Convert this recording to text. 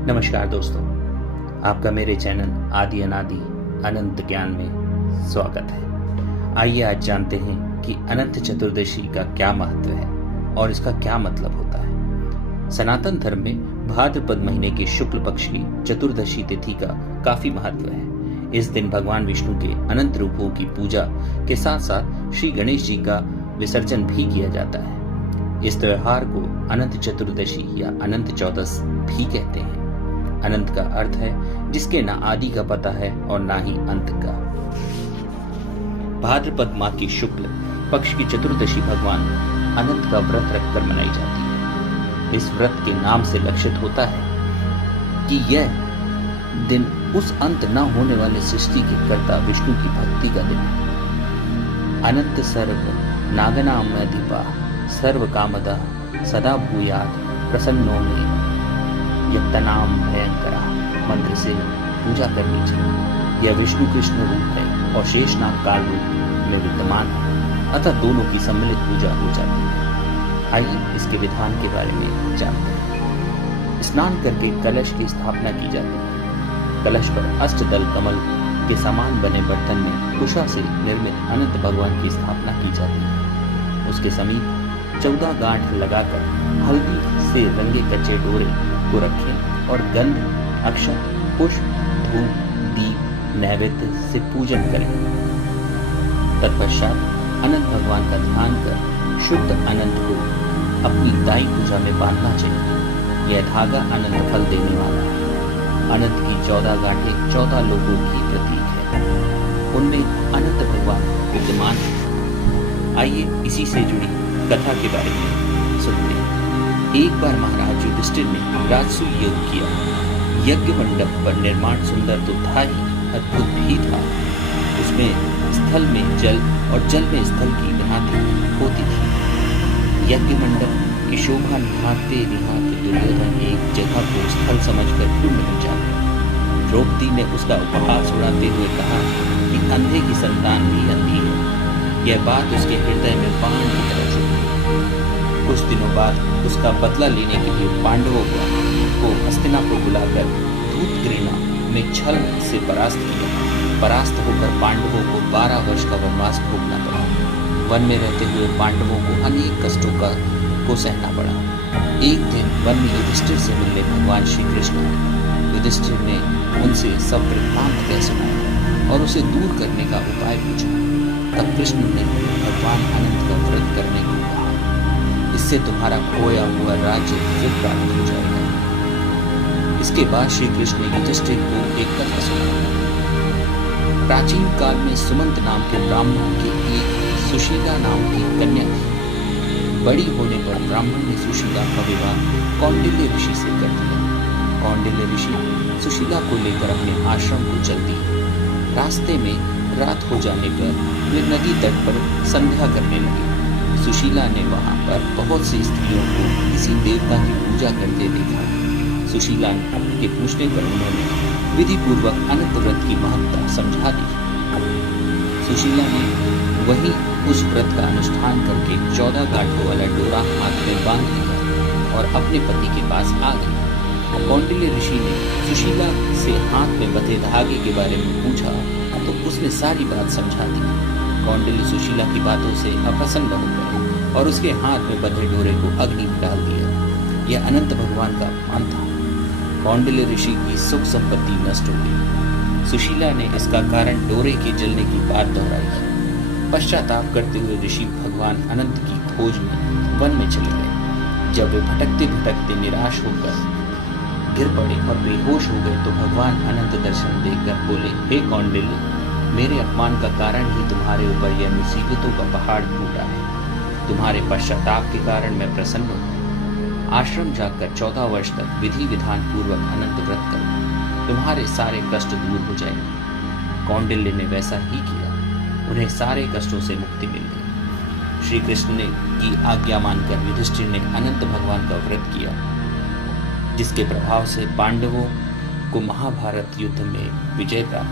नमस्कार दोस्तों, आपका मेरे चैनल आदि अनादि अनंत ज्ञान में स्वागत है। आइए आज जानते हैं कि अनंत चतुर्दशी का क्या महत्व है और इसका क्या मतलब होता है। सनातन धर्म में भाद्रपद महीने के शुक्ल पक्ष की चतुर्दशी तिथि का काफी महत्व है। इस दिन भगवान विष्णु के अनंत रूपों की पूजा के साथ साथ श्री गणेश जी का विसर्जन भी किया जाता है। इस त्योहार को अनंत चतुर्दशी या अनंत चौदस भी कहते हैं। अनंत का अर्थ है जिसके ना आदि का पता है और ना ही अंत का। भाद्रपद माह की शुक्ल पक्ष की चतुर्दशी भगवान अनंत का व्रत रखकर मनाई जाती है। इस व्रत के नाम से लक्षित होता है कि यह दिन उस अंत न होने वाले सृष्टि के कर्ता विष्णु की भक्ति का दिन है। अनंत सर्व नागनामधिपा सर्व कामदा सदा भूयात प्रसन्नो में यत्तनाम भयंकरा मंत्र से पूजा करनी चाहिए। यह विष्णु कृष्ण रूप है और शेष नाग काल रूप में विद्यमान है, अतः दोनों की सम्मिलित पूजा हो जाती है। आइए इसके विधान के बारे में जानते हैं। स्नान करके कलश की स्थापना की जाती है। कलश पर अष्टदल कमल के समान बने बर्तन में कुशा से निर्मित अनंत भगवान की स्थापना की जाती है। उसके समीप 14 गांठ लगाकर हल्दी से रंगे कच्चे डोरे को रखें और गंध, अक्षत, पुष्प, धूप, दीप, नैवेद्य से पूजन करें। तत्पश्चात अनंत भगवान का ध्यान कर शुद्ध अनंत को अपनी दाई भुजा में बांधना चाहिए। यह धागा अनंत फल देने वाला है। अनंत की 14 गांठें 14 लोगों की प्रतीक है। उनमें अनंत भगवान विद्यमान है। आइए इसी से जुड़ी कथा के बारे में सुनते हैं। एक बार महाराज युधिष्ठिर ने राजसूय योग किया। यज्ञ मंडप पर निर्माण सुंदर तो था ही, अद्भुत भी था। उसमें स्थल में जल और जल में स्थल की भांति होती थी। यज्ञ मंडप की शोभा निहारते निहारते दुर्योधन एक जगह को स्थल समझकर कुंड में जा गया। द्रौपदी ने उसका उपहास उड़ाते हुए कहा कि अंधे की संतान भी अंधी है। यह बात उसके हृदय में बाण की तरह चुभ गई। कुछ दिनों बाद उसका बदला लेने के लिए पांडवों को हस्तिनापुर बुलाकर धूतग्रीना में छल से परास्त किया। परास्त होकर पांडवों को 12 वर्ष का वनवास भोगना पड़ा। वन में रहते हुए पांडवों को अनेक कष्टों को सहना पड़ा। एक दिन वन में युधिष्ठिर से मिलने भगवान श्री कृष्ण आए। युधिष्ठिर ने उनसे सब वृत्तांत कह सुनाया और उसे दूर करने का उपाय पूछा। तब कृष्ण ने भगवान अनंत का व्रत करने को कहा। इससे तुम्हारा खोया हुआ राज्य फिर प्राप्त हो जाएगा। इसके बाद श्री कृष्ण ने युधिष्ठिर को एक कथा सुनाई। प्राचीन काल में सुमंत नाम के ब्राह्मण की एक सुशीला नाम की कन्या थी। बड़ी होने पर ब्राह्मण ने सुशीला का विवाह कौंडिल्य ऋषि से कर दिया। कौंडिल्य ऋषि सुशीला को लेकर अपने आश्रम को चल दिए। रास्ते में रात हो जाने पर वे नदी तट पर संध्या करने लगे। सुशीला ने वहां पर बहुत सी स्त्रियों को किसी देवता की पूजा करते देखा। सुशीला के पूछने पर उन्होंने विधि पूर्वक अनंत व्रत की महत्ता समझा दी। सुशीला ने वही उस व्रत का अनुष्ठान करके 14 गांठों वाला डोरा हाथ में बांध लिया और अपने पति के पास आ गई। कौंडिल्य ऋषि ने सुशीला से हाथ में बंधे धागे के बारे में पूछा तो उसने सारी बात समझा दी। कौंडिल्य सुशीला की बातों से अप्रसन्न हो गए और उसके हाथ में बंधे डोरे को अग्नि में डाल दिया। यह अनंत भगवान का अपमान था। कौंडिल्य ऋषि की सुख संपत्ति नष्ट हो गई। सुशीला ने इसका कारण डोरे के जलने की बात दोहराई। पश्चाताप करते हुए ऋषि भगवान अनंत की खोज में वन में चले गए। जब वे भटकते भटकते निराश होकर गिर पड़े और बेहोश हो गए तो भगवान अनंत दर्शन देकर बोले, हे कौंडिल्य, मेरे अपमान का कारण ही तुम्हारे ऊपर यह मुसीबतों का पहाड़ टूटा है। तुम्हारे पश्चाताप के कारण मैं प्रसन्न हूँ। आश्रम जाकर 14 वर्ष तक विधि विधान पूर्वक अनंत व्रत करो, तुम्हारे सारे कष्ट दूर हो जाएंगे। कौंडिल्य ने वैसा ही किया। उन्हें सारे कष्टों से मुक्ति मिल गई। श्री कृष्ण ने की आज्ञा मानकर युधिष्ठिर ने अनंत भगवान का व्रत किया, जिसके प्रभाव से पांडवों को महाभारत युद्ध में विजय प्राप्त